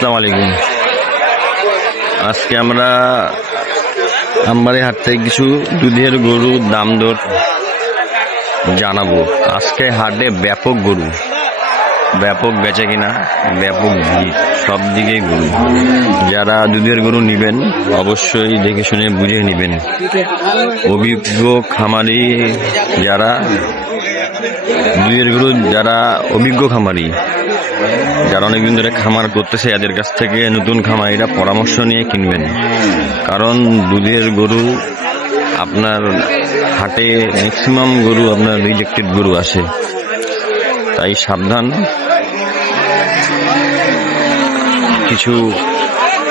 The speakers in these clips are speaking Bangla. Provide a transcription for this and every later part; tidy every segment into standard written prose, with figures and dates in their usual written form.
আসসালামু আলাইকুম। আজকে আমরা আমবাড়ি হাট থেকে কিছু দুধের গরুর দাম দর জানাবো। আজকে হাটে ব্যাপক গরু, ব্যাপক বেচা কিনা, ব্যাপক ভিড়, সব দিকে গরু। যারা দুধের গরু নেবেন অবশ্যই দেখে শুনে বুঝে নেবেন। অভিজ্ঞ খামারি যারা দুধের গরু, যারা অভিজ্ঞ খামারি, যারা অনেকদিন ধরে খামার করতেছে, এদের কাছ থেকে নতুন খামারিরা পরামর্শ নিয়ে কিনবেন। কারণ দুধের গরু আপনার হাটে ম্যাক্সিমাম গরু আপনার রিজেক্টেড গরু আসে, তাই সাবধান। কিছু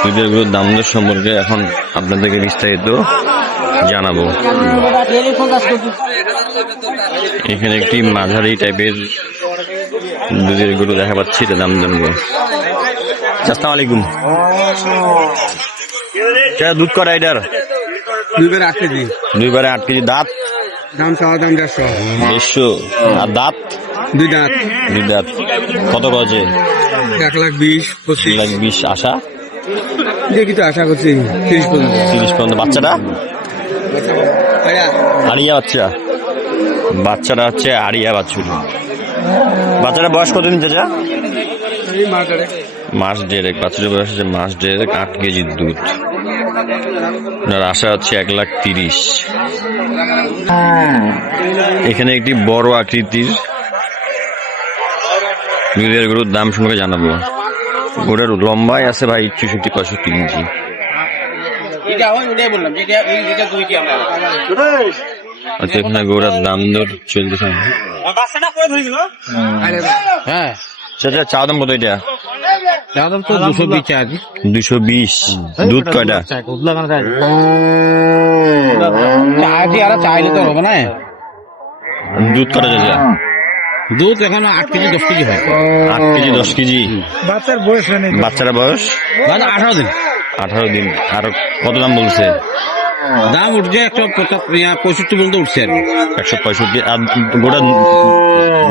দুধের গরুর দাম দর সম্পর্কে এখন আপনাদেরকে বিস্তারিত জানাবো। এখানে একটি মাঝারি টাইপের দুধের গরু দেখা পাচ্ছি, এটা দাম জানবো। আসসালামু আলাইকুম। দুধ করা এটার 2 8 কেজি। 2 8 কেজি। দাঁত দাম চাওয়া দাম 150। আর দাঁত 2 দাঁত। 2 দাঁত। কত গজে? 1,20,25। 1,20,000 আশা। দেখি তো আশা করছি 30 পর্যন্ত। 30 পর্যন্ত। বাচ্চাটা আড়িয়া বাচ্চা, বাচ্চাটা হচ্ছে আড়িয়া বাছুর। বাচ্চাটা বয়স কতদিন চাচা? মাস দেড়েক। বাছুরের বয়স হচ্ছে মাস দেড়েক। 8 কেজি দুধ। আপনার আশা হচ্ছে 1,30,000। এখানে একটি বড় আকৃতির দুধের গরুর দাম সম্পর্কে জানাবো। গরুর লম্বায় আছে ভাই 64-65 ইঞ্চি। আচ্ছা, এখানে গরুর দাম দর চলতেছে। হ্যাঁ চাচা চা দাম কত? এটা চা দাম তো 220 আছে। 220। দুধ কয়টা? চাইলে তো হবে না। দুধ কটা চাচা? দুধ এখন 8 কেজি 10 কেজি হয়। 8 কেজি 10 কেজি। বাচ্চার বয়স হয় না। বাচ্চারা বয়স 18 দিন। 18 দিন। আর কত দাম বলছে? দাম উঠছে 165 পর্যন্ত উঠছে আর 165। আর গোটা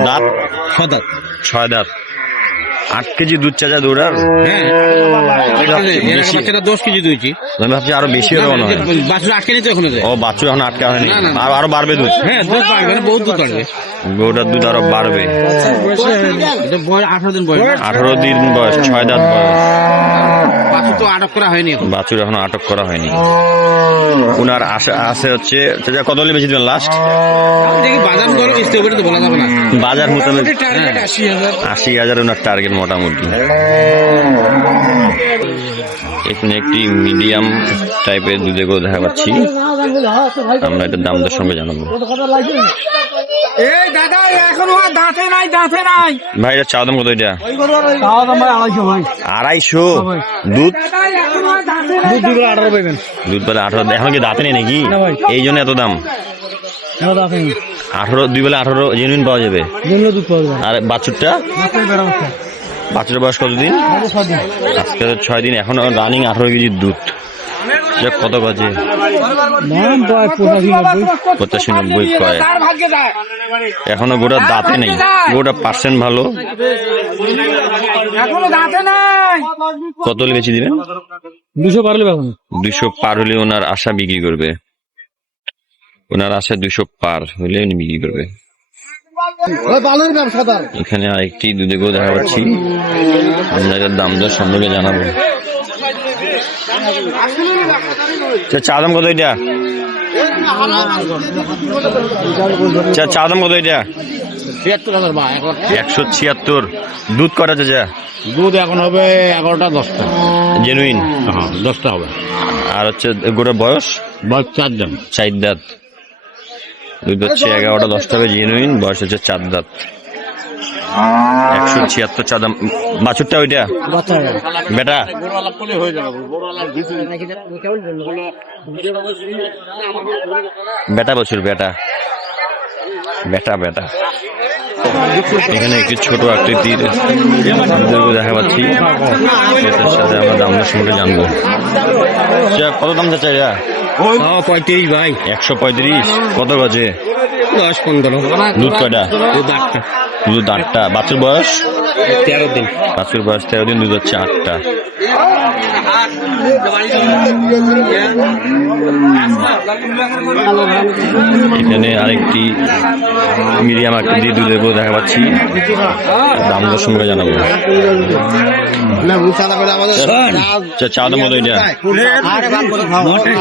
দাঁত 6 দাঁত। 6 দাঁত। 8 কেজি দুধ চাচা দৌড়ার। হ্যাঁ, বাচ্চাটা 10 কেজি দিয়েছি। আমি ভাবছি আরো বেশি হবে মনে হয়। বাছুর 8 কেজি তো এখন। ও বাছুর এখন আটকা হয়নি, আরো বাড়বে দুধ। হ্যাঁ, দুধ বাড়বে, বহুত দুধ বাড়বে। গরুটার দুধ আরো বাড়বে। 18 দিন বয়স। 18 দিন বয়স। 6 দাঁত বয়স। বাছুর তো আটক করা হয়নি। বাছুর এখনো আটক করা হয়নি। উনার আশা আছে হচ্ছে কত হলে বেশি দিবেন লাস্ট? দেখি বাজার দর কিস্তি করে তো বলা যাবে না। বাজার মোতাবেক 80,000 ওনার টার্গেট মোটামুটি। এখানে একটি মিডিয়াম টাইপের দুধের গরু দেখা পাচ্ছি। আমরা এটা দাম দর সঙ্গে জানাবো। ভাই এটা চা দাম কত? এটা 250। দুধ দুধ বেলা 18। এখন কি দাঁতে নেই নাকি? এই জন্য এত দাম। 18 2 বেলা 18 জেনুইন পাওয়া যাবে। আর বাছুরটা? বাছুরের বয়স কতদিন? আজকে 6 দিন। এখন রানিং 18 কেজির দুধ। কত বাজে? 85-90 কয়। এখনো গোটা দাঁতে নেই। গোটা পার্সেন্ট ভালো। কত বেশি দিবেন? 200 পারলে 200 পার হলে ওনার আশা বিক্রি করবে। ওনার আশা 200 পার হলে উনি বিক্রি করবে। এখানে আরেকটি দুধের গরু দেখা পাচ্ছি। আমরা এটার দাম দর সম্পর্কে জানাবো। চা দাম কত? এটা চা দাম কত? এটা 176। দুধ কটা চাচা? দুধ এখন হবে 11টা 10টা। জেনুইন? হ্যাঁ, 10টা হবে। আর হচ্ছে গোটার বয়স? 4 দাম। 4 দাঁত। দুধ হচ্ছে 11টা 10টা হবে জেনুইন। বয়স হচ্ছে 4 দাঁত। 176 চা দাম। বাছুরটা ওইটা বেটা? বেটা বাছুর। বেটা বেটা বেটা। এখানে একটি ছোট আকৃতির দেখা পাচ্ছি। এটার সাথে আমরা দাম সম্পর্কে জানবো। কত দাম যাচ্ছে? 35 ভাই। 135। কত গজে? 10-15। দুধ কয়টা? দুধ 8টা। বাচ্চার বয়স 13 দিন। বাছুর বয়স 13 দিন, দুধ হচ্ছে 8টা। এখানে আরেকটি মিডিয়াম আকৃতির দুধের গরু দেখা পাচ্ছি, দাম দর সঙ্গে জানাবো। চা দাম মতো এটা দাম হচ্ছে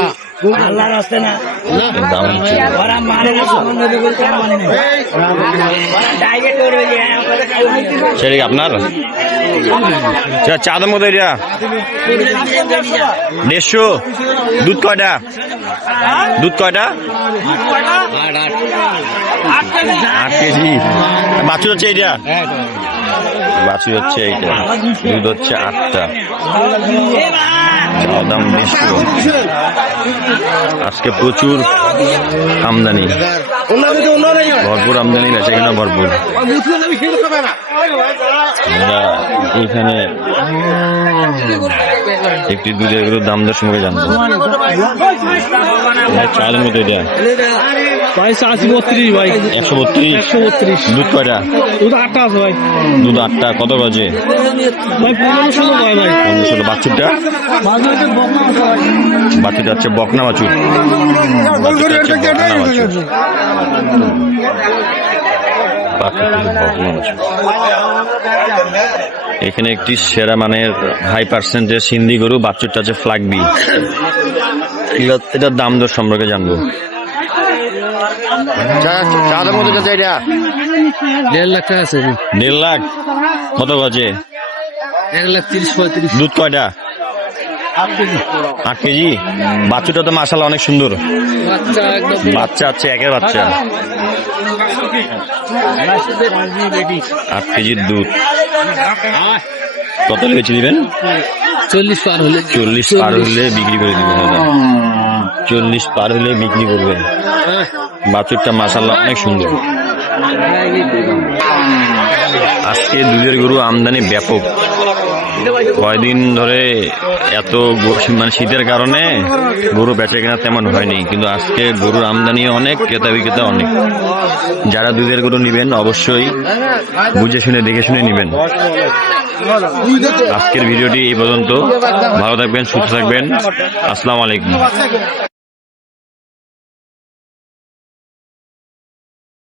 সেটা কি আপনার? চা দাম মতো এটা 150। দুধ কয়টা? দুধ কয়টা? 8 কেজি। বাছুর হচ্ছে এইটা? বাছুর হচ্ছে এইটা, দুধ হচ্ছে 8টা। দাম 150। আজকে প্রচুর আমদানি, ভরপুর আমদানি, বেচা কেনা ভরপুর। আমরা এখানে একটি দুধের গরুর দাম দর সঙ্গে জানবো। চালের মতো এটা 32 ভাই। 132। দুধ কয়টা? দুধ 8টা আছে ভাই। দুধ 8টা। কত বাজে? ভাই 15-16 ভাই। 15-16। বাছুরটা? বাছুরটা হচ্ছে বকনা বাছুর। বাছুরটা হচ্ছে বকনা বাছুর। এখানে একটি সেরা মানের হাই পার্সেন্টের সিন্ধি গরু, বাছুরটা আছে ফ্লাগবি। এটার দাম দর সম্পর্কে জানবো। চাঁদের মধ্যে এটা 1.5 লাখ টাকা আছে। 1.5 লাখ। কত বাজে? 1,30,35। দুধ কয়টা? 8 কেজি। বাছুরটা তো মাশাআল্লাহ অনেক সুন্দর। বাচ্চা আছে, একের বাচ্চা। 8 কেজির দুধ। কত বেচে দিবেন? 40 পার হলে। 40 পার হলে বিক্রি করে দিবেন। 40 পার হলে বিক্রি করবেন। বাছুরটা মাশাআল্লাহ অনেক সুন্দর। আজকে দুধের গরু আমদানি ব্যাপক। কয়দিন ধরে এত মানে শীতের কারণে গরু বেচা কেনা তেমন হয়নি, কিন্তু আজকে গরুর আমদানি অনেক, ক্রেতা বিক্রেতা অনেক। যারা দুধের গরু নিবেন অবশ্যই বুঝে শুনে দেখে শুনে নিবেন। আজকের ভিডিওটি এই পর্যন্ত। ভালো থাকবেন, সুস্থ থাকবেন। আসসালামু আলাইকুম।